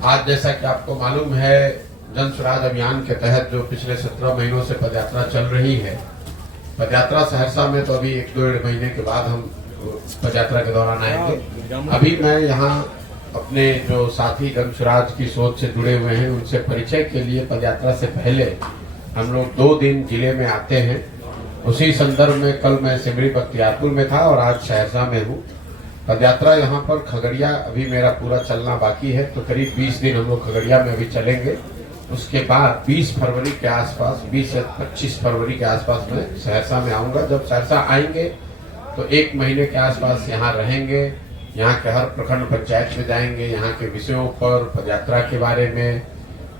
आज जैसा कि आपको मालूम है, जन स्वराज अभियान के तहत जो पिछले 17 महीनों से पदयात्रा चल रही है, पदयात्रा सहरसा में तो अभी 1-1.5 महीने के बाद हम पदयात्रा के दौरान आएंगे। अभी मैं यहाँ अपने जो साथी जन स्वराज की सोच से जुड़े हुए हैं उनसे परिचय के लिए पदयात्रा से पहले हम लोग 2 दिन जिले में आते हैं। उसी संदर्भ में कल मैं सिमरी बख्तियारपुर में था और आज सहरसा में हूँ। पदयात्रा यहाँ पर खगड़िया अभी मेरा पूरा चलना बाकी है, तो करीब 20 दिन हम लोग खगड़िया में अभी चलेंगे। उसके बाद 20 फरवरी के आसपास, 20 से 25 फरवरी के आसपास मैं सहरसा में आऊँगा। जब सहरसा आएंगे तो 1 महीने के आसपास यहाँ रहेंगे। यहाँ के हर प्रखंड पंचायत में जाएंगे, यहाँ के विषयों पर, पदयात्रा के बारे में,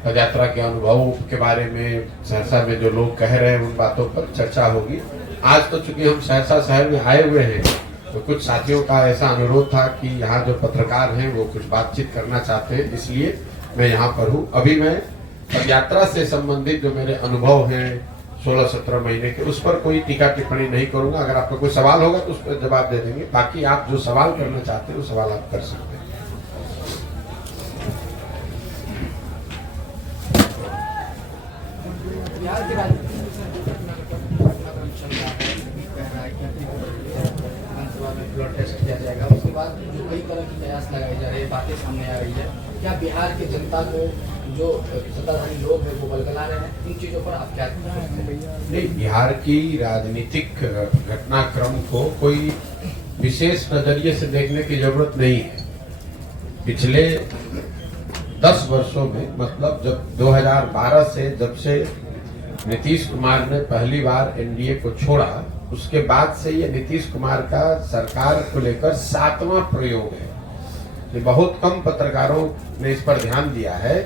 पदयात्रा के अनुभवों के बारे में, सहरसा में जो लोग कह रहे हैं उन बातों पर चर्चा होगी। आज तो चूंकि हम सहरसा शहर में आए हुए हैं तो कुछ साथियों का ऐसा अनुरोध था कि यहाँ जो पत्रकार हैं वो कुछ बातचीत करना चाहते हैं, इसलिए मैं यहाँ पर हूँ। अभी मैं पदयात्रा से संबंधित जो मेरे अनुभव हैं 16-17 महीने के, उस पर कोई टीका टिप्पणी नहीं करूंगा। अगर आपका कोई सवाल होगा तो उस पर जवाब दे देंगे। बाकी आप जो सवाल करना चाहते हैं वो सवाल आप कर सकते हैं। ब्लड टेस्ट किया जाएगा, उसके बाद जो कई तरह की प्रयास लगाई जा रही है, बातें सामने आ रही है, क्या बिहार की जनता को जो सत्ताधारी लोग हैं वो बलगला रहे हैं, इन चीजों पर आप क्या नहीं, बिहार की राजनीतिक घटनाक्रम को कोई विशेष नजरिए से देखने की जरूरत नहीं है। पिछले 10 वर्षों में, मतलब जब 2012 से, जब से नीतीश कुमार ने पहली बार एनडीए को छोड़ा, उसके बाद से ये नीतीश कुमार का सरकार को लेकर 7वां प्रयोग है। ये बहुत कम पत्रकारों ने इस पर ध्यान दिया है।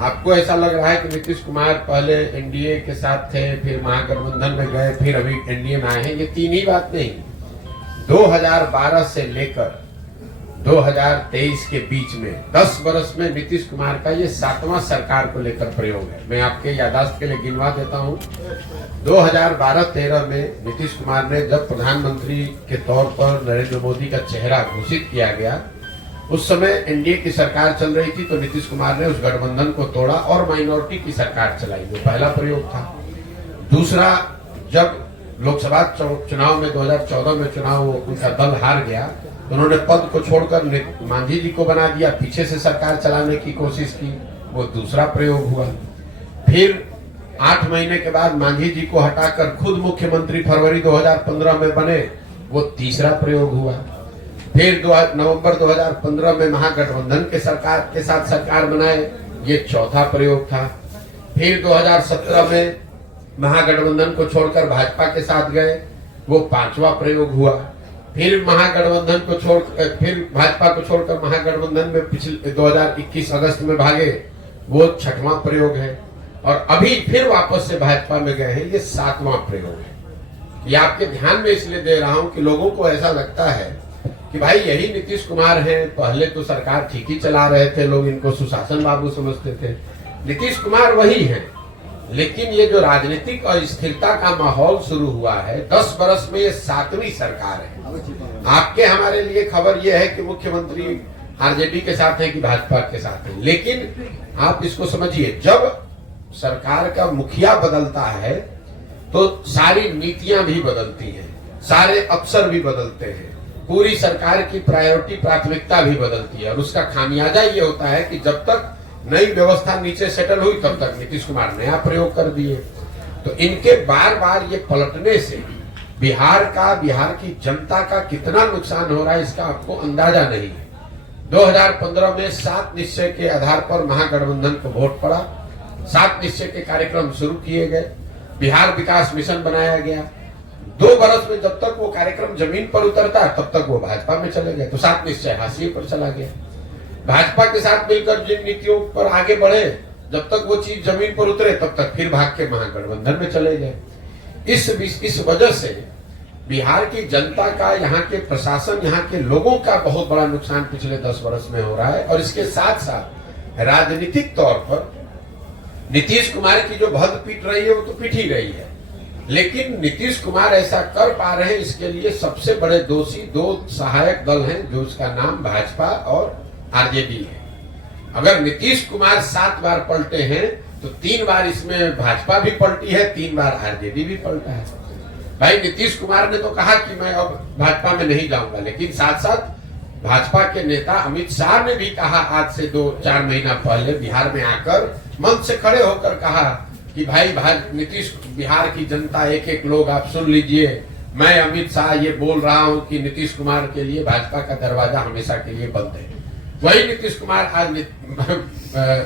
आपको ऐसा लग रहा है कि नीतीश कुमार पहले एनडीए के साथ थे, फिर महागठबंधन में गए, फिर अभी एनडीए में आए हैं। ये 3 ही बात नहीं। 2012 से लेकर 2023 के बीच में 10 वर्ष में नीतीश कुमार का ये 7वां सरकार को लेकर प्रयोग है। मैं आपके यादाश्त के लिए गिनवा देता हूं। 2012-13 में नीतीश कुमार ने जब प्रधानमंत्री के तौर पर नरेंद्र मोदी का चेहरा घोषित किया गया, उस समय एनडीए की सरकार चल रही थी, तो नीतीश कुमार ने उस गठबंधन को तोड़ा और माइनॉरिटी की सरकार चलाई। वो पहला प्रयोग था। दूसरा, जब लोकसभा चुनाव में 2014 में चुनाव उनका दल हार गया, उन्होंने पद को छोड़कर मांझी जी को बना दिया, पीछे से सरकार चलाने की कोशिश की। वो दूसरा प्रयोग हुआ। फिर 8 महीने के बाद मांझी जी को हटाकर खुद मुख्यमंत्री फरवरी 2015 में बने, वो तीसरा प्रयोग हुआ। फिर नवंबर 2015 में महागठबंधन के साथ सरकार बनाए, ये चौथा प्रयोग था। फिर 2017 में महागठबंधन को छोड़कर भाजपा के साथ गए, वो 5वां प्रयोग हुआ। फिर महागठबंधन को फिर भाजपा को छोड़कर महागठबंधन में पिछले 2021 अगस्त में भागे, वो 6वां प्रयोग है। और अभी फिर वापस से भाजपा में गए हैं, ये 7वां प्रयोग है। ये आपके ध्यान में इसलिए दे रहा हूं कि लोगों को ऐसा लगता है कि भाई यही नीतीश कुमार हैं, पहले तो सरकार ठीक ही चला रहे थे, लोग इनको सुशासन बाबू समझते थे। नीतीश कुमार वही हैं, लेकिन ये जो राजनीतिक अस्थिरता का माहौल शुरू हुआ है, 10 वर्ष में ये 7वीं सरकार है। आपके हमारे लिए खबर ये है कि मुख्यमंत्री आरजेडी के साथ है कि भाजपा के साथ है, लेकिन आप इसको समझिए, जब सरकार का मुखिया बदलता है तो सारी नीतियां भी बदलती हैं, सारे अफसर भी बदलते हैं, पूरी सरकार की प्राथमिकता भी बदलती है। और उसका खामियाजा ये होता है कि जब तक नई व्यवस्था नीचे सेटल हुई, तब तक नीतीश कुमार नया प्रयोग कर दिए। तो इनके बार बार ये पलटने से बिहार की जनता का कितना नुकसान हो रहा है, इसका आपको अंदाजा नहीं है। 2015 में 7 निश्चय के आधार पर महागठबंधन को वोट पड़ा, 7 निश्चय के कार्यक्रम शुरू किए गए, बिहार विकास मिशन बनाया गया। 2 वर्ष में जब तक वो कार्यक्रम जमीन पर उतरता, तब तक वो भाजपा में चले गए, तो 7 निश्चय हाशिए पर चला गया। भाजपा के साथ मिलकर जिन नीतियों पर आगे बढ़े, जब तक वो चीज जमीन पर उतरे, तब तक फिर भाग के महागठबंधन में चले गए। इस वजह से बिहार की जनता का, यहाँ के प्रशासन, यहाँ के लोगों का बहुत बड़ा नुकसान पिछले 10 वर्ष में हो रहा है। और इसके साथ साथ राजनीतिक तौर पर नीतीश कुमार की जो भद पीट रही है, वो तो पीट ही रही है, लेकिन नीतीश कुमार ऐसा कर पा रहे हैं, इसके लिए सबसे बड़े दोषी 2 सहायक दल हैं, जो उसका नाम भाजपा और आरजेडी है। अगर नीतीश कुमार 7 बार पलटे हैं तो 3 बार इसमें भाजपा भी पलटी है, 3 बार आरजेडी भी पलटा है। भाई नीतीश कुमार ने तो कहा कि मैं अब भाजपा में नहीं जाऊंगा, लेकिन साथ साथ भाजपा के नेता अमित शाह ने भी कहा आज से 2-4 महीना पहले बिहार में आकर मंच से खड़े होकर कहा कि भाई नीतीश, बिहार की जनता, एक एक लोग आप सुन लीजिए, मैं अमित शाह ये बोल रहा हूं कि नीतीश कुमार के लिए भाजपा का दरवाजा हमेशा के लिए बंद है। वही नीतीश कुमार आज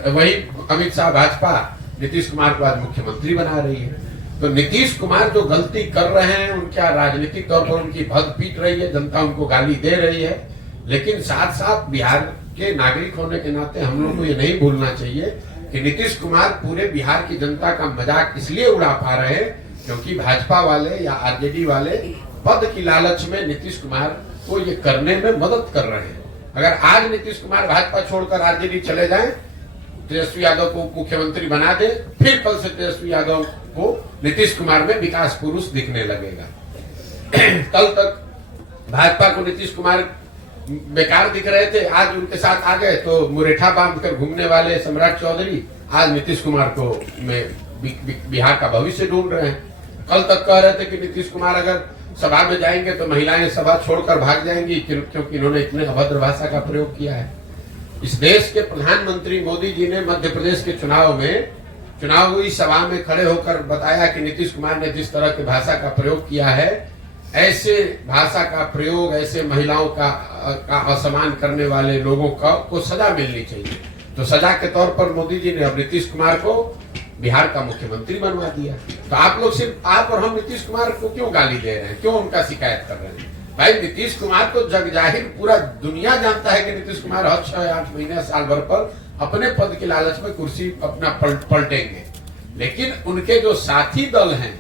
वही अमित शाह भाजपा नीतीश कुमार को आज मुख्यमंत्री बना रही है। तो नीतीश कुमार जो गलती कर रहे हैं, उनका राजनीतिक तौर पर उनकी भग पीट रही है, जनता उनको गाली दे रही है, लेकिन साथ साथ बिहार के नागरिक होने के नाते हम लोग को ये नहीं भूलना चाहिए कि नीतीश कुमार पूरे बिहार की जनता का मजाक इसलिए उड़ा पा रहे हैं क्योंकि भाजपा वाले या आरजेडी वाले पद की लालच में नीतीश कुमार को ये करने में मदद कर रहे हैं। अगर आज नीतीश कुमार भाजपा छोड़कर आरजेडी चले जाएं, तेजस्वी यादव को मुख्यमंत्री बना दे, फिर कल से तेजस्वी यादव को नीतीश कुमार में विकास पुरुष दिखने लगेगा। कल तक भाजपा को नीतीश कुमार बेकार दिख रहे थे, आज उनके साथ आ गए तो मुरेठा बांधकर घूमने वाले सम्राट चौधरी आज नीतीश कुमार को बिहार का भविष्य ढूंढ रहे हैं। कल तक कह रहे थे कि नीतीश कुमार अगर सभा में जाएंगे तो महिलाएं सभा छोड़कर भाग जाएंगी क्योंकि इन्होंने इतने अभद्र भाषा का प्रयोग किया है। इस देश के प्रधानमंत्री मोदी जी ने मध्य प्रदेश के चुनाव हुई सभा में खड़े होकर बताया कि नीतीश कुमार ने जिस तरह की भाषा का प्रयोग किया है, ऐसे भाषा का प्रयोग, ऐसे महिलाओं का असम्मान करने वाले लोगों को सजा मिलनी चाहिए। तो सजा के तौर पर मोदी जी ने अब नीतीश कुमार को बिहार का मुख्यमंत्री बनवा दिया। तो आप लोग, सिर्फ आप और हम नीतीश कुमार को क्यों गाली दे रहे हैं, क्यों उनका शिकायत कर रहे हैं? भाई नीतीश कुमार तो जग जाहिर पूरा दुनिया जानता है कि नीतीश कुमार हर 6-8 महीने साल भर पर अपने पद की लालच में कुर्सी अपना पलटेंगे, लेकिन उनके जो साथी दल हैं,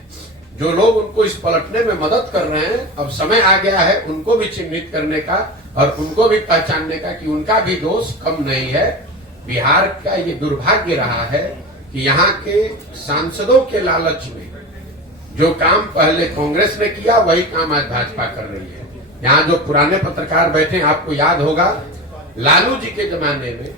जो लोग उनको इस पलटने में मदद कर रहे हैं, अब समय आ गया है उनको भी चिन्हित करने का और उनको भी पहचानने का कि उनका भी दोष कम नहीं है। बिहार का ये दुर्भाग्य रहा है कि यहाँ के सांसदों के लालच में जो काम पहले कांग्रेस ने किया वही काम आज भाजपा कर रही है। यहाँ जो पुराने पत्रकार बैठे, आपको याद होगा लालू जी के जमाने में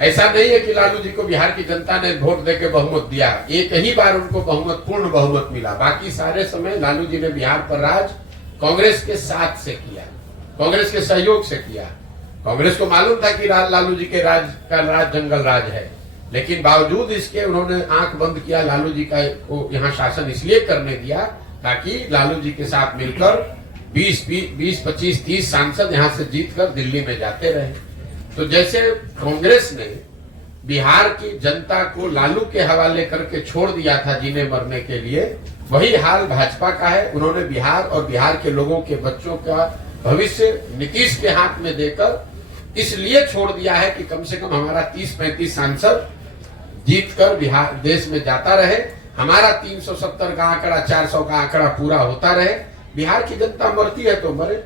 ऐसा नहीं है कि लालू जी को बिहार की जनता ने वोट देके बहुमत दिया, एक ही बार उनको पूर्ण बहुमत मिला। बाकी सारे समय लालू जी ने बिहार पर राज कांग्रेस के साथ से किया, कांग्रेस के सहयोग से किया। कांग्रेस को मालूम था कि लालू जी के राज का राज जंगल राज है, लेकिन बावजूद इसके उन्होंने आंख बंद किया। लालू जी का को यहाँ शासन इसलिए करने दिया ताकि लालू जी के साथ मिलकर 20, 25, 30 सांसद यहाँ से जीतकर दिल्ली में जाते रहे। तो जैसे कांग्रेस ने बिहार की जनता को लालू के हवाले करके छोड़ दिया था जीने मरने के लिए, वही हाल भाजपा का है। उन्होंने बिहार और बिहार के लोगों के बच्चों का भविष्य नीतीश के हाथ में देकर इसलिए छोड़ दिया है कि कम से कम हमारा 30-35 सांसद जीतकर बिहार देश में जाता रहे, हमारा 370 का आंकड़ा, 400 का आंकड़ा पूरा होता रहे। बिहार की जनता मरती है तो मरे,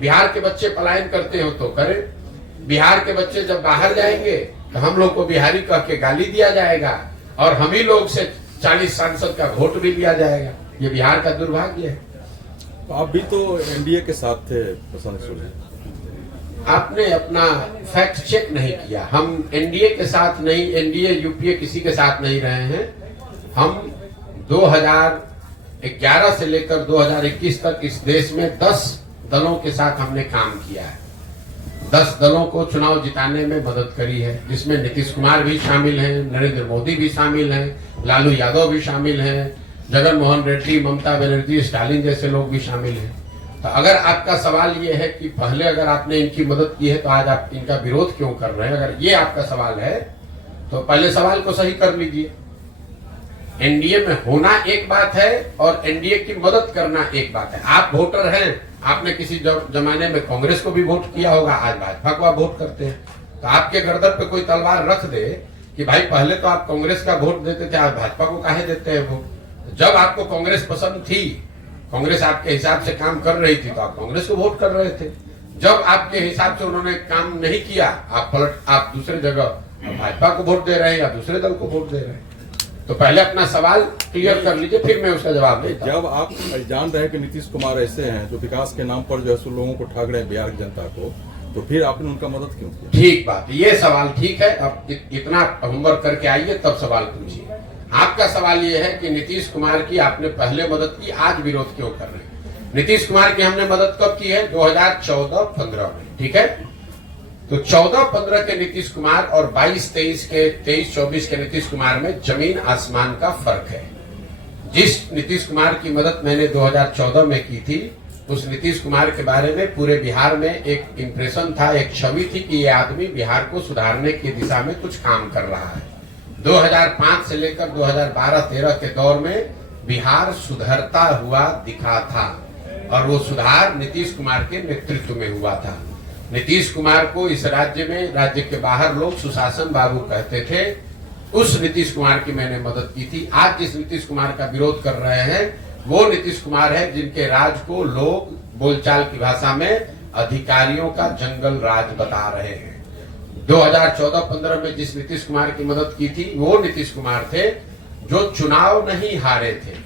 बिहार के बच्चे पलायन करते हो तो करे, बिहार के बच्चे जब बाहर जाएंगे तो हम लोग को बिहारी कह के गाली दिया जाएगा और हम ही लोग से 40 सांसद का वोट भी लिया जाएगा। ये बिहार का दुर्भाग्य है। तो आप भी तो एनडीए के साथ थे प्रशांत सोरेन, आपने अपना फैक्ट चेक नहीं किया। हम एनडीए के साथ नहीं, एनडीए यूपीए किसी के साथ नहीं रहे हैं। हम 2011 से लेकर 2021 तक इस देश में 10 दलों के साथ हमने काम किया है। 10 दलों को चुनाव जिताने में मदद करी है, जिसमें नीतीश कुमार भी शामिल हैं, नरेंद्र मोदी भी शामिल हैं, लालू यादव भी शामिल हैं, जगन मोहन रेड्डी, ममता बनर्जी, स्टालिन जैसे लोग भी शामिल हैं। तो अगर आपका सवाल ये है कि पहले अगर आपने इनकी मदद की है तो आज आप इनका विरोध क्यों कर रहे हैं, अगर ये आपका सवाल है तो पहले सवाल को सही कर लीजिए। एनडीए में होना एक बात है और एनडीए की मदद करना एक बात है। आप वोटर हैं, आपने किसी जमाने में कांग्रेस को भी वोट किया होगा, आज भाजपा को आप वोट करते हैं। तो आपके गर्दन पे कोई तलवार रख दे कि भाई पहले तो आप कांग्रेस का वोट देते थे, आज भाजपा को काहे देते हैं वोट। जब आपको कांग्रेस पसंद थी, कांग्रेस आपके हिसाब से काम कर रही थी तो आप कांग्रेस को वोट कर रहे थे। जब आपके हिसाब से उन्होंने काम नहीं किया, आप दूसरे जगह भाजपा को वोट दे रहे हैं या दूसरे दल को वोट दे रहे हैं। तो पहले अपना सवाल क्लियर कर लीजिए, फिर मैं उसका जवाब देता हूं। जब आप जान रहे हैं कि नीतीश कुमार ऐसे हैं जो विकास के नाम पर जो है सो लोगों को ठग रहे हैं बिहार की जनता को, तो फिर आपने उनका मदद क्यों किया? ठीक बात, ये सवाल ठीक है। अब इतना होमवर्क करके आइए तब सवाल पूछिए। आपका सवाल ये है कि नीतीश कुमार की आपने पहले मदद की, आज विरोध क्यों कर रहे हैं? नीतीश कुमार की हमने मदद कब की है? 2014-15 में, ठीक है। तो 14-15 के नीतीश कुमार और 22-23 के 23-24 के नीतीश कुमार में जमीन आसमान का फर्क है। जिस नीतीश कुमार की मदद मैंने 2014 में की थी, उस नीतीश कुमार के बारे में पूरे बिहार में एक इंप्रेशन था, एक छवि थी कि ये आदमी बिहार को सुधारने की दिशा में कुछ काम कर रहा है। 2005 से लेकर 2012-13 के दौर में बिहार सुधरता हुआ दिखा था और वो सुधार नीतीश कुमार के नेतृत्व में हुआ था। नीतीश कुमार को इस राज्य में, राज्य के बाहर लोग सुशासन बाबू कहते थे। उस नीतीश कुमार की मैंने मदद की थी। आज जिस नीतीश कुमार का विरोध कर रहे हैं वो नीतीश कुमार है जिनके राज को लोग बोलचाल की भाषा में अधिकारियों का जंगल राज बता रहे हैं। 2014-15 में जिस नीतीश कुमार की मदद की थी वो नीतीश कुमार थे जो चुनाव नहीं हारे थे।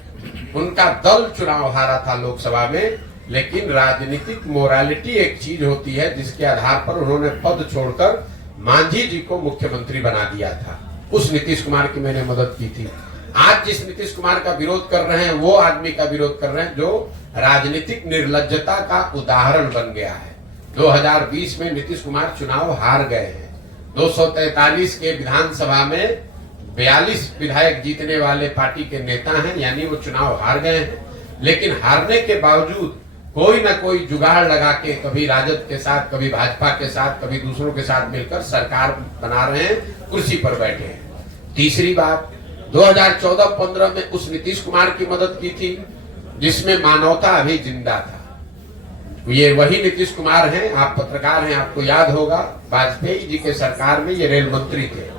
उनका दल चुनाव हारा था लोकसभा में, लेकिन राजनीतिक मोरालिटी एक चीज होती है जिसके आधार पर उन्होंने पद छोड़कर मांझी जी को मुख्यमंत्री बना दिया था। उस नीतीश कुमार की मैंने मदद की थी। आज जिस नीतीश कुमार का विरोध कर रहे हैं वो आदमी का विरोध कर रहे हैं जो राजनीतिक निर्लज्जता का उदाहरण बन गया है। 2020 में नीतीश कुमार चुनाव हार गए हैं। 243 के विधानसभा में 42 विधायक जीतने वाले पार्टी के नेता हैं, यानी वो चुनाव हार गए हैं। लेकिन हारने के बावजूद कोई ना कोई जुगाड़ लगा के कभी राजद के साथ, कभी भाजपा के साथ, कभी दूसरों के साथ मिलकर सरकार बना रहे हैं, कुर्सी पर बैठे हैं। तीसरी बात, 2014-15 में उस नीतीश कुमार की मदद की थी जिसमें मानवता अभी जिंदा था। ये वही नीतीश कुमार हैं, आप पत्रकार हैं, आपको याद होगा वाजपेयी जी के सरकार में ये रेल मंत्री थे।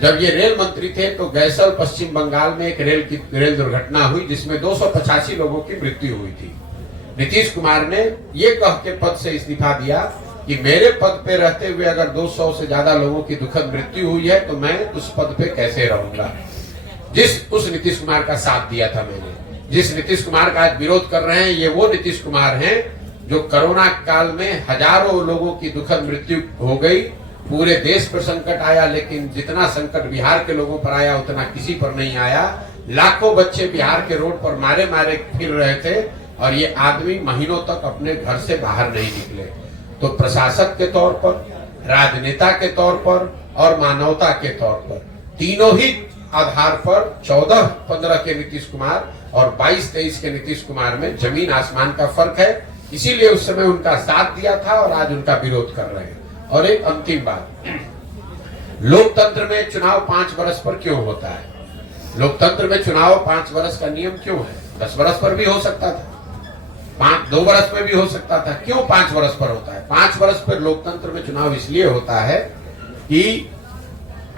जब ये रेल मंत्री थे तो गैसल पश्चिम बंगाल में एक रेल दुर्घटना हुई जिसमें 285 लोगों की मृत्यु हुई थी। नीतीश कुमार ने ये कह के पद से इस्तीफा दिया कि मेरे पद पे रहते हुए अगर 200 से ज्यादा लोगों की दुखद मृत्यु हुई है तो मैं उस पद पे कैसे रहूंगा। उस नीतीश कुमार का साथ दिया था मैंने। जिस नीतीश कुमार का आज विरोध कर रहे हैं ये वो नीतीश कुमार हैं जो कोरोना काल में हजारों लोगों की दुखद मृत्यु हो गई, पूरे देश पर संकट आया, लेकिन जितना संकट बिहार के लोगों पर आया उतना किसी पर नहीं आया। लाखों बच्चे बिहार के रोड पर मारे मारे फिर रहे थे और ये आदमी महीनों तक अपने घर से बाहर नहीं निकले। तो प्रशासक के तौर पर, राजनेता के तौर पर और मानवता के तौर पर, तीनों ही आधार पर 14-15 के नीतीश कुमार और 22-23 के नीतीश कुमार में जमीन आसमान का फर्क है। इसीलिए उस समय उनका साथ दिया था और आज उनका विरोध कर रहे हैं। और एक अंतिम बात, लोकतंत्र में चुनाव 5 वर्ष पर क्यों होता है? लोकतंत्र में चुनाव 5 वर्ष का नियम क्यों है? 10 वर्ष पर भी हो सकता था, 2 वर्ष में भी हो सकता था। क्यों 5 वर्ष पर होता है? 5 वर्ष पर लोकतंत्र में चुनाव इसलिए होता है कि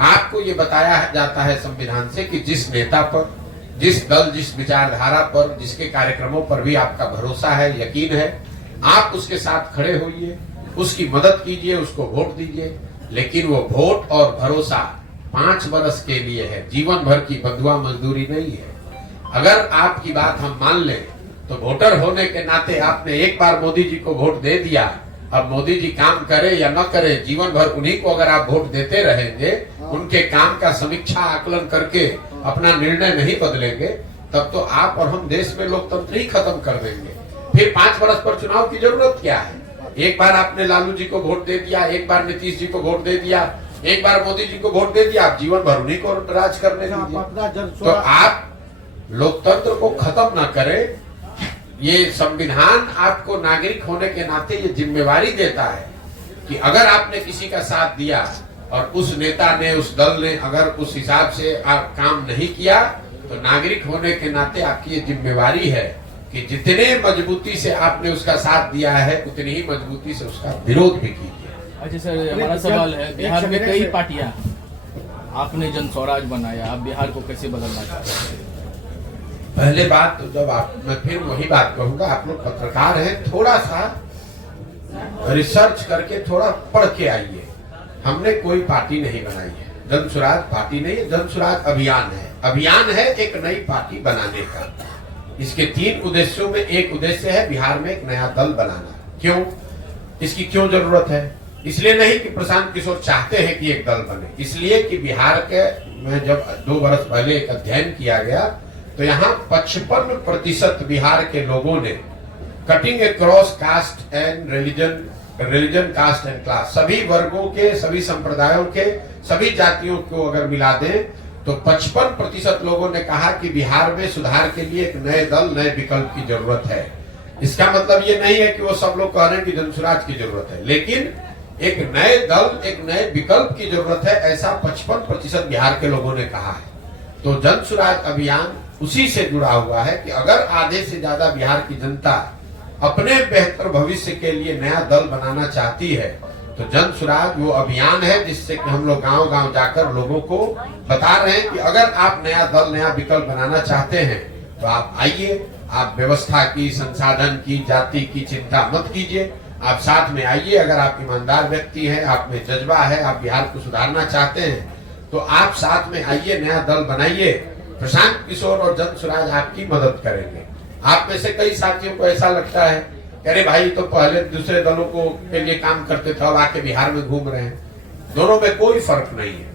आपको ये बताया जाता है संविधान से कि जिस नेता पर, जिस दल, जिस विचारधारा पर, जिसके कार्यक्रमों पर भी आपका भरोसा है, यकीन है, आप उसके साथ खड़े होइए, उसकी मदद कीजिए, उसको वोट दीजिए। लेकिन वो वोट और भरोसा 5 वर्ष के लिए है, जीवन भर की बंधुआ मजदूरी नहीं है। अगर आपकी बात हम मान लें तो वोटर होने के नाते आपने एक बार मोदी जी को वोट दे दिया, अब मोदी जी काम करे या न करे, जीवन भर उन्हीं को अगर आप वोट देते रहेंगे, उनके काम का समीक्षा आकलन करके अपना निर्णय नहीं बदलेंगे, तब तो आप और हम देश में लोकतंत्र ही खत्म कर देंगे। फिर 5 वर्ष पर चुनाव की जरूरत क्या है? एक बार आपने लालू जी को वोट दे दिया, एक बार नीतीश जी को वोट दे दिया, एक बार मोदी जी को वोट दे दिया, आप जीवन भर उन्हीं को राज करने दीजिए। तो आप लोकतंत्र को खत्म ना करें। ये संविधान आपको नागरिक होने के नाते ये जिम्मेवारी देता है कि अगर आपने किसी का साथ दिया और उस नेता ने, उस दल ने अगर उस हिसाब से आप काम नहीं किया, तो नागरिक होने के नाते आपकी ये जिम्मेवारी है कि जितने मजबूती से आपने उसका साथ दिया है उतनी ही मजबूती से उसका विरोध भी कीजिए। अच्छा सर, हमारा सवाल है, बिहार में कई पार्टियां, आपने जन स्वराज बनाया, आप बिहार को कैसे बदलना चाहते हैं? पहले बात तो जब आप, मैं फिर वही बात कहूंगा, आप लोग पत्रकार हैं, थोड़ा सा रिसर्च करके थोड़ा पढ़ के आइए। हमने कोई पार्टी नहीं बनाई है, जन स्वराज पार्टी नहीं है, जन स्वराज अभियान है। अभियान है एक नई पार्टी बनाने का। इसके 3 उद्देश्यों में एक उद्देश्य है बिहार में एक नया दल बनाना। क्यों? इसकी क्यों जरूरत है? इसलिए नहीं कि प्रशांत किशोर चाहते हैं कि एक दल बने, इसलिए कि बिहार के में जब 2 वर्ष पहले एक अध्ययन किया गया तो यहाँ 55% बिहार के लोगों ने cutting across cast and religion caste and class, सभी वर्गों के, सभी संप्रदायों के, सभी जातियों को अगर मिला दें तो 55% लोगों ने कहा कि बिहार में सुधार के लिए एक नए दल, नए विकल्प की जरूरत है। इसका मतलब ये नहीं है कि वो सब लोग कह रहे हैं कि जनसुराज की जरूरत है, लेकिन एक नए दल, एक नए विकल्प की जरूरत है, ऐसा 55% बिहार के लोगों ने कहा है। तो जनसुराज अभियान उसी से जुड़ा हुआ है कि अगर आधे से ज्यादा बिहार की जनता अपने बेहतर भविष्य के लिए नया दल बनाना चाहती है तो जनसुराज वो अभियान है जिससे कि हम लोग गांव-गांव जाकर लोगों को बता रहे हैं कि अगर आप नया दल, नया विकल्प बनाना चाहते हैं तो आप आइए, आप व्यवस्था की, संसाधन की, जाति की चिंता मत कीजिए, आप साथ में आइए। अगर आप ईमानदार व्यक्ति हैं, आप में जज्बा है, आप बिहार को सुधारना चाहते हैं तो आप साथ में आइए, नया दल बनाइए। प्रशांत किशोर और जनसुराज आपकी मदद करेंगे। आप में से कई साथियों को ऐसा लगता है कि अरे भाई तो पहले दूसरे दलों को के लिए काम करते थे, अब आके बिहार में घूम रहे हैं। दोनों में कोई फर्क नहीं है।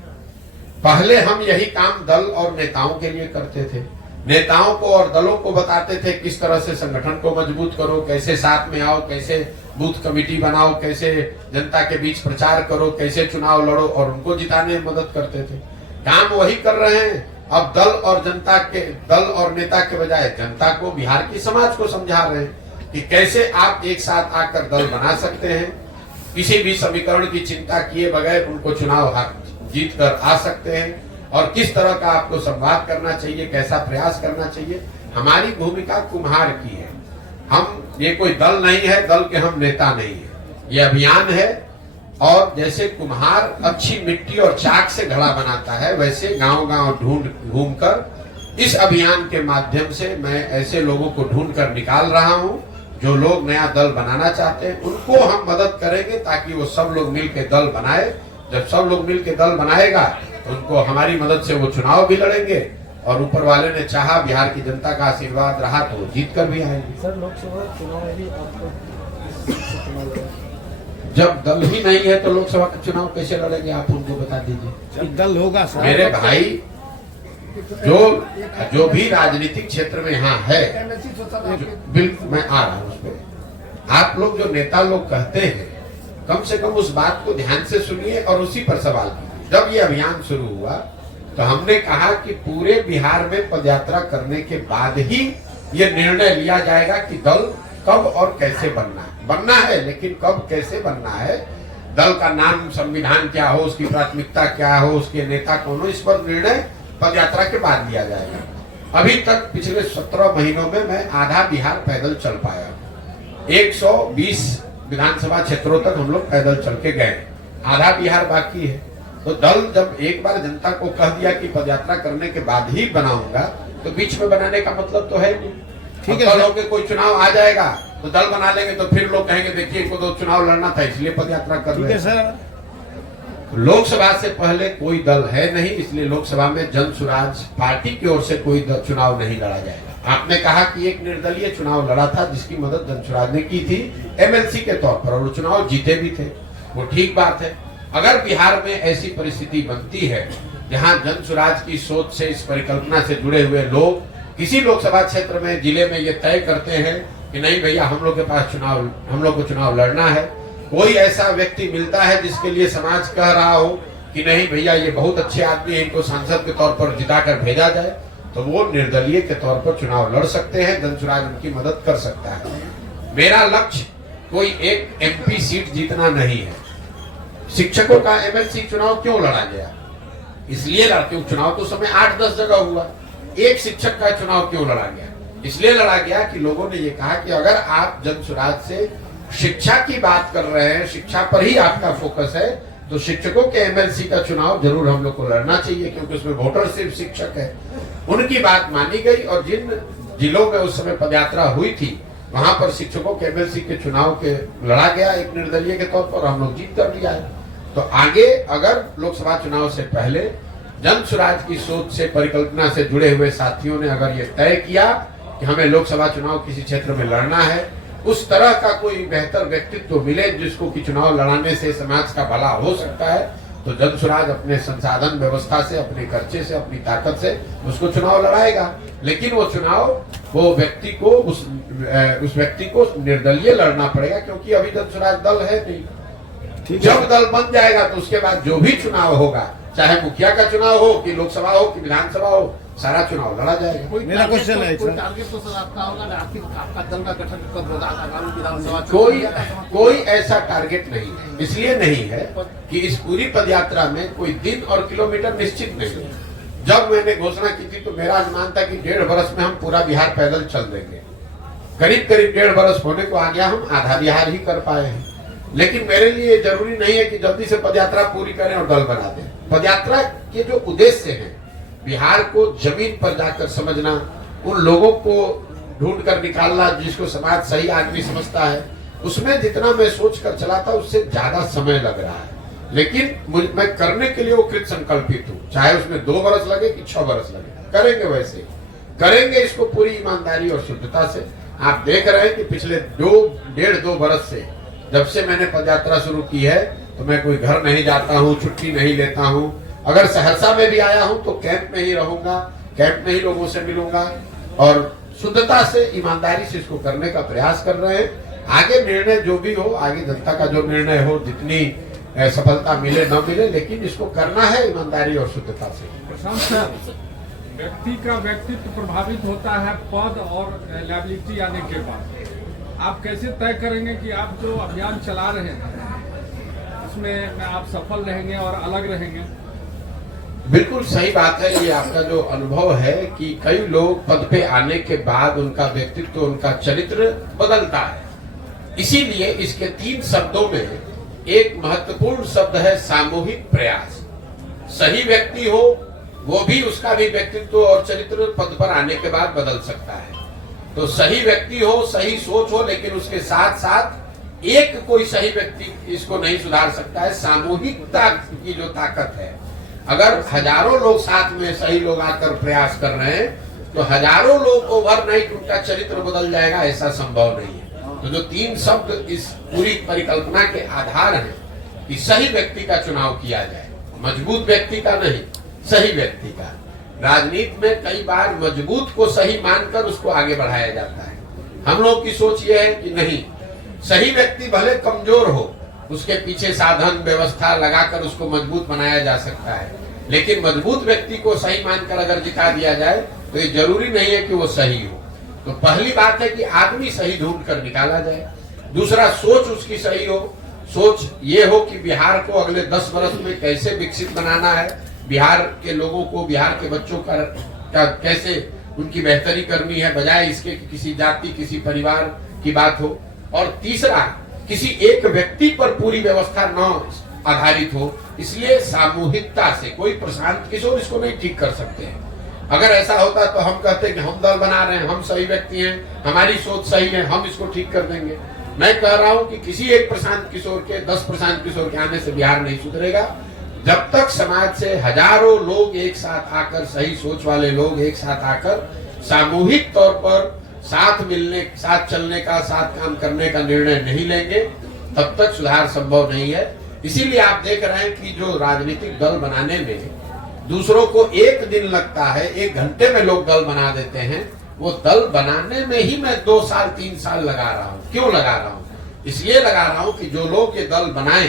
पहले हम यही काम दल और नेताओं के लिए करते थे, नेताओं को और दलों को बताते थे किस तरह से संगठन को मजबूत करो, कैसे साथ में आओ, कैसे बूथ कमेटी बनाओ, कैसे जनता के बीच प्रचार करो, कैसे चुनाव लड़ो और उनको जिताने में मदद करते थे। काम वही कर रहे हैं। अब दल और नेता के बजाय जनता को, बिहार की समाज को समझा रहे हैं कि कैसे आप एक साथ आकर दल बना सकते हैं, किसी भी समीकरण की चिंता किए बगैर उनको चुनाव जीत कर आ सकते हैं और किस तरह का आपको संवाद करना चाहिए, कैसा प्रयास करना चाहिए। हमारी भूमिका कुम्हार की है। हम ये कोई दल नहीं है, दल के हम नेता नहीं है, ये अभियान है। और जैसे कुम्हार अच्छी मिट्टी और चाक से घड़ा बनाता है, वैसे गांव-गांव घूमकर इस अभियान के माध्यम से मैं ऐसे लोगों को ढूंढ कर निकाल रहा हूं जो लोग नया दल बनाना चाहते हैं। उनको हम मदद करेंगे ताकि वो सब लोग मिलकर दल बनाए। जब सब लोग मिलकर दल बनाएगा तो उनको हमारी मदद से वो चुनाव भी लड़ेंगे और ऊपर वाले ने चाहा, बिहार की जनता का आशीर्वाद रहा तो जीत कर भी आएंगे। सर, लोकसभा चुनाव में भी आपको जब दल ही नहीं है तो लोकसभा का चुनाव कैसे लड़ेंगे, आप उनको बता दीजिए। दल होगा सर। मेरे भाई, जो भी राजनीतिक क्षेत्र में यहाँ है, बिल्कुल मैं आ रहा हूँ उस पर। आप लोग जो नेता लोग कहते हैं, कम से कम उस बात को ध्यान से सुनिए और उसी पर सवाल कीजिए। जब ये अभियान शुरू हुआ तो हमने कहा कि पूरे बिहार में पदयात्रा करने के बाद ही ये निर्णय लिया जाएगा कि दल कब और कैसे बनना है, लेकिन कब कैसे बनना है, दल का नाम, संविधान क्या हो, उसकी प्राथमिकता क्या हो, उसके नेता कौन हो, इस पर निर्णय पदयात्रा के बाद लिया जाएगा। अभी तक पिछले 17 महीनों में मैं आधा बिहार पैदल चल पाया। 120 विधानसभा क्षेत्रों तक हम लोग पैदल चल के गए, आधा बिहार बाकी है। तो दल जब एक बार जनता को कह दिया कि पदयात्रा करने के बाद ही बनाऊंगा, तो बीच में बनाने का मतलब तो है नहीं। ठीक है, दलों के कोई चुनाव आ जाएगा तो दल बना लेंगे तो फिर लोग कहेंगे देखिए इनको तो चुनाव लड़ना था इसलिए पदयात्रा कर रहे हैं। सर, लोकसभा से पहले कोई दल है नहीं, इसलिए लोकसभा में जनसुराज पार्टी की ओर से कोई चुनाव नहीं लड़ा जाएगा। आपने कहा कि एक निर्दलीय चुनाव लड़ा था जिसकी मदद जनसुराज ने की थी एमएलसी के तौर पर, और वो चुनाव जीते भी थे, वो ठीक बात है। अगर बिहार में ऐसी परिस्थिति बनती है जहां जनसुराज की सोच से, इस परिकल्पना से जुड़े हुए लोग किसी लोकसभा क्षेत्र में, जिले में ये तय करते हैं कि नहीं भैया हम लोग के पास हम लोग को चुनाव लड़ना है, कोई ऐसा व्यक्ति मिलता है जिसके लिए समाज कह रहा हो कि नहीं भैया ये बहुत अच्छे आदमी है, इनको सांसद के तौर पर जिताकर भेजा जाए, तो वो निर्दलीय के तौर पर चुनाव लड़ सकते हैं, जनसुराज उनकी मदद कर सकता है। मेरा लक्ष्य कोई एक एमपी सीट जीतना नहीं है। शिक्षकों का एमएलसी चुनाव क्यों लड़ा गया? इसलिए क्योंकि चुनाव तो समय 8-10 जगह हुआ, एक शिक्षक का चुनाव क्यों लड़ा गया? इसलिए लड़ा गया कि लोगों ने ये कहा कि अगर आप जनसुराज से शिक्षा की बात कर रहे हैं, शिक्षा पर ही आपका फोकस है, तो शिक्षकों के एमएलसी का चुनाव जरूर हम लोग को लड़ना चाहिए, क्योंकि उसमें वोटर सिर्फ शिक्षक है। उनकी बात मानी गई और जिन जिलों में उस समय पदयात्रा हुई थी वहां पर शिक्षकों के एमएलसी के चुनाव के लड़ा गया एक निर्दलीय के तौर पर, हम लोग जीत कर लिया है। तो आगे अगर लोकसभा चुनाव से पहले जनसुराज की सोच से, परिकल्पना से जुड़े हुए साथियों ने अगर ये तय किया कि हमें लोकसभा चुनाव किसी क्षेत्र में लड़ना है, उस तरह का कोई बेहतर व्यक्तित्व मिले जिसको कि चुनाव लड़ाने से समाज का भला हो सकता है, तो जन स्वराज अपने संसाधन व्यवस्था से, अपने खर्चे से, अपनी ताकत से उसको चुनाव लड़ाएगा। लेकिन वो चुनाव वो व्यक्ति को उस व्यक्ति को निर्दलीय लड़ना पड़ेगा, क्योंकि अभी जन स्वराज दल है नहीं। जब दल बन जाएगा तो उसके बाद जो भी चुनाव होगा, चाहे मुखिया का चुनाव हो कि लोकसभा हो कि विधानसभा हो, सारा चुनाव लड़ा जाएगा। मेरा क्वेश्चन है कोई टारगेट तो सर आपका होगा ना, आपका दल का गठन कब होगा आगामी विधानसभा? कोई ऐसा टारगेट नहीं है। इसलिए नहीं है कि इस पूरी पदयात्रा में कोई दिन और किलोमीटर निश्चित नहीं है। जब मैंने घोषणा की थी तो मेरा अनुमान था कि 1.5 वर्ष में हम पूरा बिहार पैदल चल देंगे। करीब 1.5 वर्ष होने को आ गया, हम आधा बिहार ही कर पाए हैं। लेकिन मेरे लिए जरूरी नहीं है कि जल्दी से पदयात्रा पूरी करें और दल बना दें। पदयात्रा के जो उद्देश्य हैं, बिहार को जमीन पर जाकर समझना, उन लोगों को ढूंढ कर निकालना जिसको समाज सही आदमी समझता है, उसमें जितना मैं सोच कर चला था उससे ज्यादा समय लग रहा है। लेकिन मैं करने के लिए वो कृत संकल्पित हूँ, चाहे उसमें 2 वर्ष लगे कि 6 वर्ष लगे, करेंगे। वैसे करेंगे इसको पूरी ईमानदारी और शुद्धता से। आप देख रहे हैं कि पिछले 1.5-2 वर्ष से जब से मैंने पदयात्रा शुरू की है तो मैं कोई घर नहीं जाता हूँ, छुट्टी नहीं लेता हूँ। अगर सहरसा में भी आया हूँ तो कैंप में ही रहूंगा, कैंप में ही लोगों से मिलूंगा और शुद्धता से, ईमानदारी से इसको करने का प्रयास कर रहे हैं। आगे निर्णय जो भी हो, आगे जनता का जो निर्णय हो, जितनी सफलता मिले न मिले, लेकिन इसको करना है ईमानदारी और शुद्धता से। प्रशांत सर, व्यक्ति का व्यक्तित्व प्रभावित होता है पद और लायबिलिटी आने के बाद। आप कैसे तय करेंगे कि आप जो अभियान चला रहे हैं उसमें आप सफल रहेंगे और अलग रहेंगे? बिल्कुल सही बात है। ये आपका जो अनुभव है कि कई लोग पद पे आने के बाद उनका व्यक्तित्व, उनका चरित्र बदलता है। इसीलिए इसके 3 शब्दों में एक महत्वपूर्ण शब्द है सामूहिक प्रयास। सही व्यक्ति हो, वो भी उसका भी व्यक्तित्व और चरित्र पद पर आने के बाद बदल सकता है। तो सही व्यक्ति हो, सही सोच हो, लेकिन उसके साथ साथ एक कोई सही व्यक्ति इसको नहीं सुधार सकता है। सामूहिकता की जो ताकत है, अगर हजारों लोग साथ में, सही लोग आकर प्रयास कर रहे हैं तो हजारों लोग ओवरनाइट उनका चरित्र बदल जाएगा, ऐसा संभव नहीं है। तो जो 3 शब्द इस पूरी परिकल्पना के आधार हैं कि सही व्यक्ति का चुनाव किया जाए, मजबूत व्यक्ति का नहीं, सही व्यक्ति का। राजनीति में कई बार मजबूत को सही मानकर उसको आगे बढ़ाया जाता है। हम लोग की सोच ये है कि नहीं, सही व्यक्ति भले कमजोर हो, उसके पीछे साधन व्यवस्था लगाकर उसको मजबूत बनाया जा सकता है, लेकिन मजबूत व्यक्ति को सही मानकर अगर जिता दिया जाए तो ये जरूरी नहीं है कि वो सही हो। तो पहली बात है कि आदमी सही ढूंढ कर निकाला जाए। दूसरा, सोच उसकी सही हो। सोच ये हो कि बिहार को अगले 10 वर्ष में कैसे विकसित बनाना है, बिहार के लोगों को, बिहार के बच्चों का कैसे उनकी बेहतरी करनी है, बजाय इसके कि किसी जाति, किसी परिवार की बात हो। और तीसरा, किसी एक व्यक्ति पर पूरी व्यवस्था न आधारित हो। इसलिए सामूहिकता से, कोई प्रशांत किशोर इसको नहीं ठीक कर सकते हैं। अगर ऐसा होता तो हम कहते हैं कि हम दल बना रहे हैं, हम सही व्यक्ति हैं, हमारी सोच सही है, हम इसको ठीक कर देंगे। मैं कह रहा हूं कि किसी एक प्रशांत किशोर के, 10 प्रशांत किशोर के आने से बिहार नहीं सुधरेगा। जब तक समाज से हजारों लोग एक साथ आकर, सही सोच वाले लोग एक साथ आकर सामूहिक तौर पर साथ मिलने, साथ चलने का, साथ काम करने का निर्णय नहीं लेंगे, तब तक सुधार संभव नहीं है। इसीलिए आप देख रहे हैं कि जो राजनीतिक दल बनाने में दूसरों को 1 दिन लगता है, 1 घंटे में लोग दल बना देते हैं, वो दल बनाने में ही मैं 2 साल 3 साल लगा रहा हूँ। क्यों लगा रहा हूँ? इसलिए लगा रहा हूँ कि जो लोग ये दल बनाए,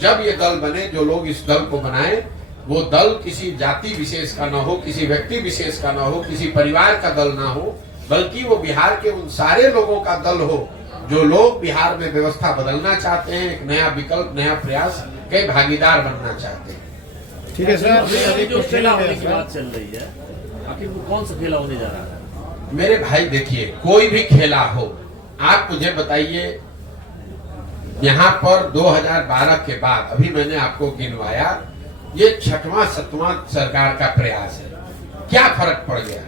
जब ये दल बने, जो लोग इस दल को बनाए, वो दल किसी जाति विशेष का ना हो, किसी व्यक्ति विशेष का ना हो, किसी परिवार का दल ना हो, बल्कि वो बिहार के उन सारे लोगों का दल हो जो लोग बिहार में व्यवस्था बदलना चाहते हैं, एक नया विकल्प, नया प्रयास के भागीदार बनना चाहते हैं। ठीक है सर, अभी जो खेला होने की बात चल रही है, आखिर वो कौन सा खेला होने जा रहा है? मेरे भाई देखिए, कोई भी खेला हो, आप मुझे बताइए, यहाँ पर 2012 के बाद अभी मैंने आपको गिनवाया, ये 6वां 7वां सरकार का प्रयास है। क्या फर्क पड़ गया?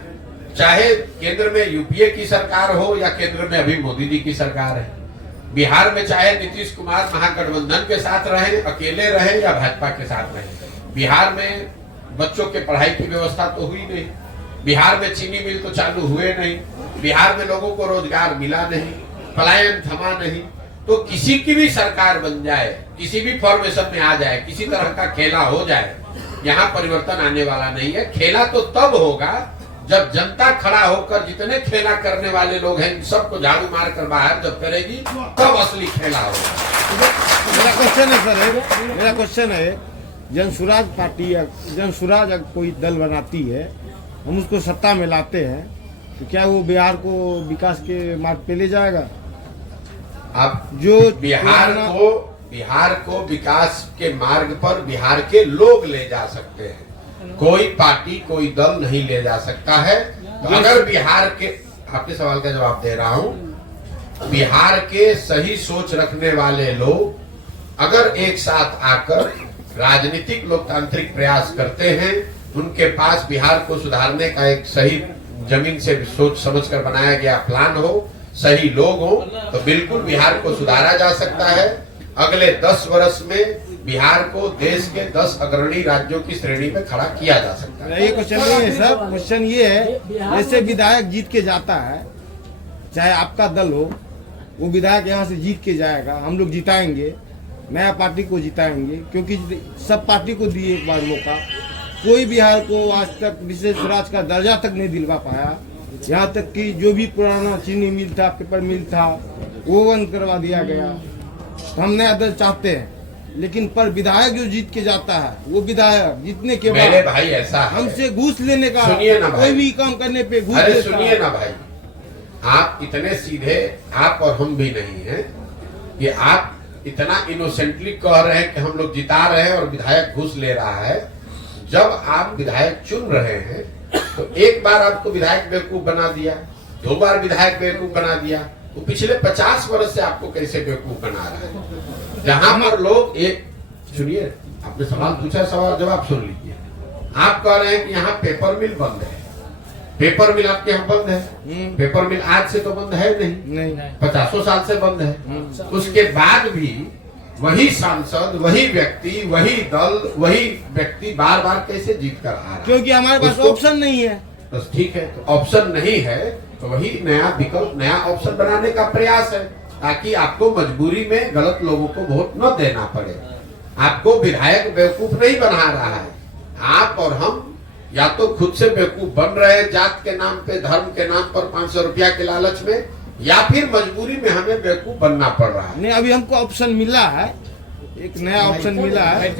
चाहे केंद्र में यूपीए की सरकार हो या केंद्र में अभी मोदी जी की सरकार है, बिहार में चाहे नीतीश कुमार महागठबंधन के साथ रहे, अकेले रहे या भाजपा के साथ रहे, बिहार में बच्चों के पढ़ाई की व्यवस्था तो हुई नहीं, बिहार में चीनी मिल तो चालू हुए नहीं, बिहार में लोगों को रोजगार मिला नहीं, पलायन थमा नहीं। तो किसी की भी सरकार बन जाए, किसी भी फॉर्मेशन में आ जाए, किसी तरह का खेला हो जाए, यहाँ परिवर्तन आने वाला नहीं है। खेला तो तब होगा जब जनता खड़ा होकर जितने खेला करने वाले लोग हैं इन सबको झाड़ू मार कर बाहर जब करेगी तब असली खेला होगा। मेरा क्वेश्चन है जनसुराज पार्टी या जनसुराज अगर कोई दल बनाती है, हम उसको सत्ता में लाते हैं, तो क्या वो बिहार को विकास के मार्ग पे ले जाएगा? आप जो बिहार को विकास के मार्ग पर बिहार के लोग ले जा सकते हैं, कोई पार्टी कोई दल नहीं ले जा सकता है। तो अगर बिहार के, आपके सवाल का जवाब दे रहा हूं, बिहार के सही सोच रखने वाले लोग अगर एक साथ आकर राजनीतिक लोकतांत्रिक प्रयास करते हैं, उनके पास बिहार को सुधारने का एक सही जमीन से सोच समझकर बनाया गया प्लान हो, सही लोग हो, तो बिल्कुल बिहार को सुधारा जा सकता है। अगले 10 वर्ष में बिहार को देश के 10 अग्रणी राज्यों की श्रेणी में खड़ा किया जा सकता है। ये क्वेश्चन नहीं है सर, क्वेश्चन ये है जैसे विधायक जीत के जाता है, चाहे आपका दल हो, वो विधायक यहाँ से जीत के जाएगा, हम लोग जिताएंगे, नया पार्टी को जिताएंगे, क्योंकि सब पार्टी को दिए एक बार मौका। कोई बिहार को आज तक विशेष स्वराज का दर्जा तक नहीं दिलवा पाया। यहाँ तक कि जो भी पुराना चीनी मिल था, पेपर मिल था, वो बंद करवा दिया गया। तो हम नया दल चाहते हैं, लेकिन पर विधायक जो जीत के जाता है, वो विधायक जीतने के मेरे बाद भाई ऐसा है, हमसे घूस लेने का, सुनिए ना भाई, कोई भी काम करने पे घूस अरे लेता सुनिए है। ना भाई, आप इतने सीधे, आप और हम भी नहीं हैं कि आप इतना इनोसेंटली कह रहे हैं कि हम लोग जिता रहे हैं और विधायक घूस ले रहा है। जब आप विधायक चुन रहे हैं तो एक बार आपको विधायक बेवकूफ बना दिया, 2 बार विधायक बेवकूफ बना दिया, तो पिछले 50 वर्ष से आपको कैसे बेवकूफ बना रहा है? जहां पर लोग एक, सुनिए, आपने सवाल पूछा, सवाल जवाब सुन लीजिए। आप कह रहे हैं कि यहाँ पेपर मिल बंद है, पेपर मिल आपके यहाँ बंद है। पेपर मिल आज से तो बंद है नहीं, 50 साल से बंद है। उसके बाद भी वही सांसद, वही व्यक्ति, वही दल, वही व्यक्ति बार बार कैसे जीत कर आ रहा है? क्योंकि हमारे पास उसको- ऑप्शन नहीं है। बस ठीक है, तो ऑप्शन नहीं है तो वही नया विकल्प, नया ऑप्शन बनाने का प्रयास है, ताकि आपको मजबूरी में गलत लोगों को वोट न देना पड़े। आपको विधायक बेवकूफ नहीं बना रहा है, आप और हम या तो खुद से बेवकूफ बन रहे हैं जात के नाम पे, धर्म के नाम पर 500 रुपया के लालच में, या फिर मजबूरी में हमें बेवकूफ बनना पड़ रहा है। नहीं, अभी हमको ऑप्शन मिला है, एक नया ऑप्शन मिला है।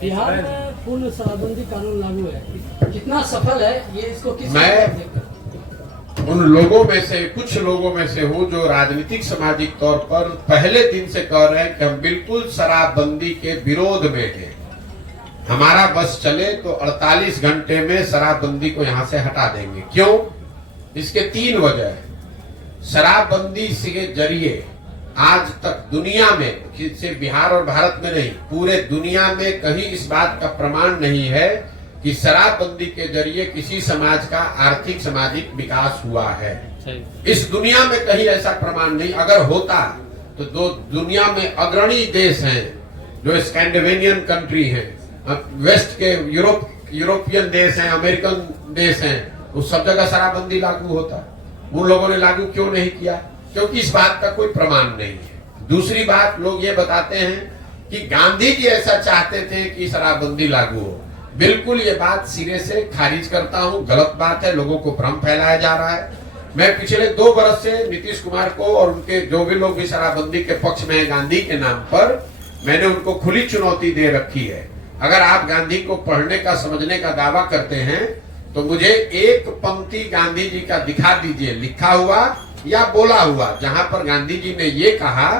बिहार में पूर्ण शराबबंदी कानून लागू है, कितना सफल है ये, इसको किस मैं उन लोगों में से, कुछ लोगों में से हूँ जो राजनीतिक सामाजिक तौर पर पहले दिन से कह रहे हैं कि हम बिल्कुल शराबबंदी के विरोध में हैं। हमारा बस चले तो 48 घंटे में शराबबंदी को यहाँ से हटा देंगे। क्यों? इसके 3 वजह है। शराबबंदी के जरिए आज तक दुनिया में, सिर्फ बिहार और भारत में नहीं, पूरे दुनिया में कहीं इस बात का प्रमाण नहीं है कि शराबबंदी के जरिए किसी समाज का आर्थिक सामाजिक विकास हुआ है। इस दुनिया में कहीं ऐसा प्रमाण नहीं। अगर होता तो दुनिया में अग्रणी देश हैं, जो स्कैंडिनेवियन कंट्री हैं, वेस्ट के यूरोपियन देश हैं, अमेरिकन देश हैं, उस सब जगह शराबबंदी लागू होता। उन लोगों ने लागू क्यों नहीं किया? क्योंकि इस बात का कोई प्रमाण नहीं है। दूसरी बात, लोग ये बताते हैं कि गांधी जी ऐसा चाहते थे कि शराबबंदी लागू हो। बिल्कुल ये बात सिरे से खारिज करता हूं, गलत बात है, लोगों को भ्रम फैलाया जा रहा है। मैं पिछले 2 वर्ष से नीतीश कुमार को और उनके जो भी लोग भी शराबबंदी के पक्ष में है गांधी के नाम पर, मैंने उनको खुली चुनौती दे रखी है। अगर आप गांधी को पढ़ने का, समझने का दावा करते हैं तो मुझे एक पंक्ति गांधी जी का दिखा दीजिए, लिखा हुआ या बोला हुआ, जहां पर गांधी जी ने ये कहा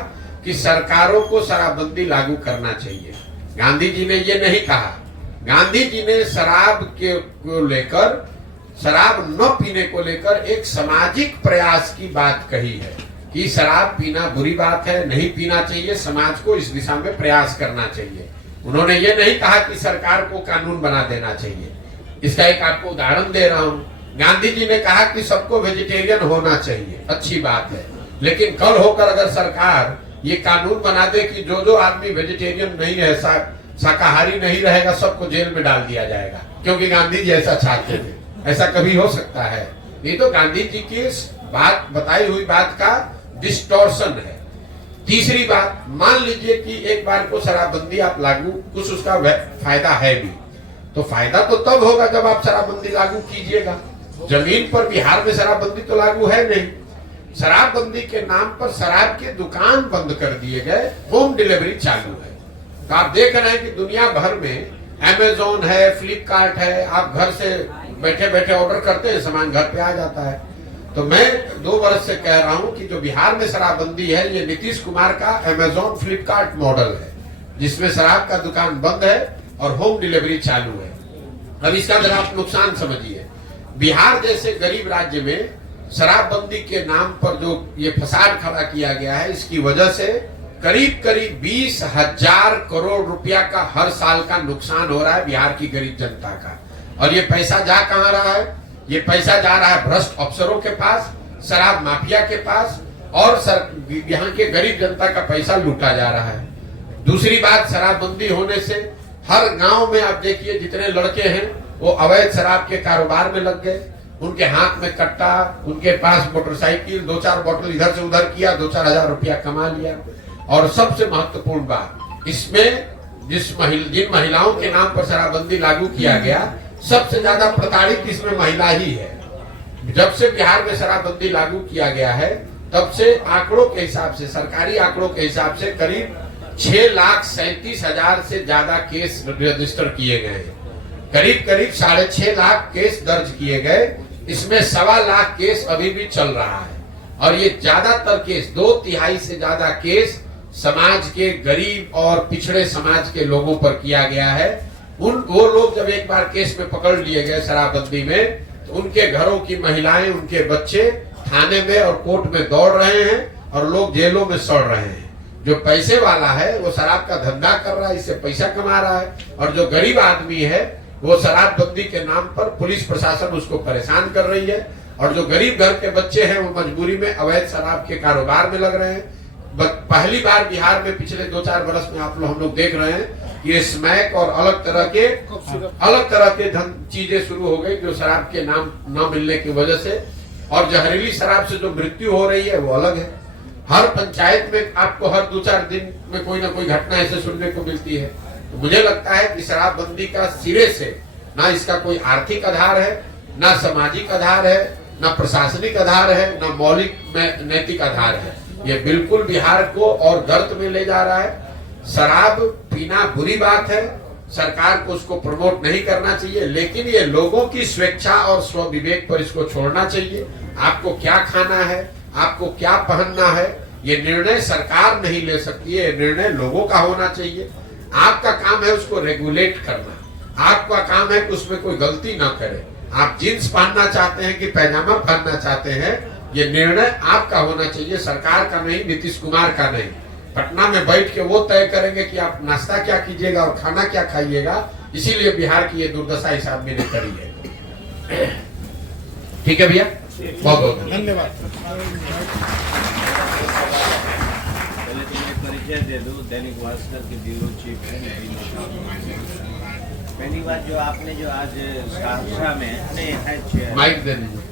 कि सरकारों को शराबबंदी लागू करना चाहिए। गांधी जी ने ये नहीं कहा। गांधी जी ने शराब को लेकर, शराब न पीने को लेकर एक सामाजिक प्रयास की बात कही है कि शराब पीना बुरी बात है, नहीं पीना चाहिए, समाज को इस दिशा में प्रयास करना चाहिए। उन्होंने ये नहीं कहा कि सरकार को कानून बना देना चाहिए। इसका एक आपको उदाहरण दे रहा हूं। गांधी जी ने कहा कि सबको वेजिटेरियन होना चाहिए, अच्छी बात है, लेकिन कल होकर अगर सरकार ये कानून बना दे कि जो आदमी वेजिटेरियन नहीं है, शाकाहारी नहीं रहेगा, सबको जेल में डाल दिया जाएगा, क्योंकि गांधी जी ऐसा चाहते थे, ऐसा कभी हो सकता है? नहीं तो गांधी जी की बात बताई हुई बात का डिस्टॉर्शन है। तीसरी बात, मान लीजिए कि एक बार को शराबबंदी आप लागू, कुछ उसका फायदा है भी, तो फायदा तो तब होगा जब आप शराबबंदी लागू कीजिएगा। जमीन पर बिहार में शराबबंदी तो लागू है नहीं। शराबबंदी के नाम पर शराब के दुकान बंद कर दिए गए, होम डिलीवरी चालू है। तो आप देख रहे हैं कि दुनिया भर में अमेजोन है, फ्लिपकार्ट है, आप घर से बैठे बैठे ऑर्डर करते हैं, सामान घर पे आ जाता है। तो मैं 2 वर्ष से कह रहा हूं कि जो बिहार में शराबबंदी है, ये नीतीश कुमार का अमेजोन फ्लिपकार्ट मॉडल है, जिसमें शराब का दुकान बंद है और होम डिलीवरी चालू है। अब इसका जरा आप नुकसान समझिए। बिहार जैसे गरीब राज्य में शराबबंदी के नाम पर जो ये फसाद खड़ा किया गया है, इसकी वजह से करीब करीब 20,000 करोड़ रुपया का हर साल का नुकसान हो रहा है बिहार की गरीब जनता का। और ये पैसा जा कहां रहा है? ये पैसा जा रहा है भ्रष्ट अफसरों के पास, शराब माफिया के पास, और यहाँ के गरीब जनता का पैसा लूटा जा रहा है। दूसरी बात, शराबबंदी होने से हर गांव में आप देखिए जितने लड़के हैं वो अवैध शराब के कारोबार में लग गए। उनके हाथ में कट्टा, उनके पास मोटरसाइकिल, 2-4 बोतल इधर से उधर किया, 2-4 हजार रुपया कमा लिया। और सबसे महत्वपूर्ण बात, इसमें जिन महिलाओं के नाम पर शराबबंदी लागू किया गया, सबसे ज्यादा प्रताड़ित इसमें महिला ही है। जब से बिहार में शराबबंदी लागू किया गया है, तब से आंकड़ों के हिसाब से, सरकारी आंकड़ों के हिसाब से करीब 6,37,000 से ज्यादा केस रजिस्टर किए गए हैं। करीब करीब 6.5 लाख केस दर्ज किए गए। इसमें 1.25 लाख केस अभी भी चल रहा है। और ये ज्यादातर केस, 2/3 से ज्यादा केस समाज के गरीब और पिछड़े समाज के लोगों पर किया गया है। वो लोग जब एक बार केस में पकड़ लिए गए शराबबंदी में, तो उनके घरों की महिलाएं, उनके बच्चे थाने में और कोर्ट में दौड़ रहे हैं और लोग जेलों में सड़ रहे हैं। जो पैसे वाला है वो शराब का धंधा कर रहा है, इससे पैसा कमा रहा है, और जो गरीब आदमी है वो शराबबंदी के नाम पर पुलिस प्रशासन उसको परेशान कर रही है। और जो गरीब घर के बच्चे हैं वो मजबूरी में अवैध शराब के कारोबार में लग रहे हैं। पहली बार बिहार में पिछले 2-4 वर्ष में हम लोग देख रहे हैं कि ये स्मैक और अलग तरह के चीजें शुरू हो गई, जो शराब के नाम न मिलने की वजह से। और जहरीली शराब से जो मृत्यु हो रही है वो अलग है। हर पंचायत में आपको हर 2-4 दिन में कोई ना कोई घटना ऐसे सुनने को मिलती है। तो मुझे लगता है कि शराबबंदी का सिरे से ना इसका कोई आर्थिक आधार है, ना सामाजिक आधार है, ना प्रशासनिक आधार है, ना मौलिक नैतिक आधार है। ये बिल्कुल बिहार को और गर्त में ले जा रहा है। शराब पीना बुरी बात है, सरकार को उसको प्रमोट नहीं करना चाहिए, लेकिन ये लोगों की स्वेच्छा और स्वविवेक पर इसको छोड़ना चाहिए। आपको क्या खाना है, आपको क्या पहनना है, ये निर्णय सरकार नहीं ले सकती है, ये निर्णय लोगों का होना चाहिए। आपका काम है उसको रेगुलेट करना, आपका काम है कि उसमें कोई गलती ना करे। आप जींस पहनना चाहते हैं कि पैजामा पहनना चाहते हैं, ये निर्णय आपका होना चाहिए, सरकार का नहीं, नीतीश कुमार का नहीं। पटना में बैठ के वो तय करेंगे कि आप नाश्ता क्या कीजिएगा और खाना क्या खाइएगा। इसीलिए बिहार की ये दुर्दशा इस आदमी ने करी है। ठीक है भैया, बहुत बहुत धन्यवाद। पहले तो मैं परिचय दे दूं, दैनिक भास्कर के ब्यूरो चीफ हैं। पहली बात जो आपने जो आज सहरसा में माइक दे दीजिए।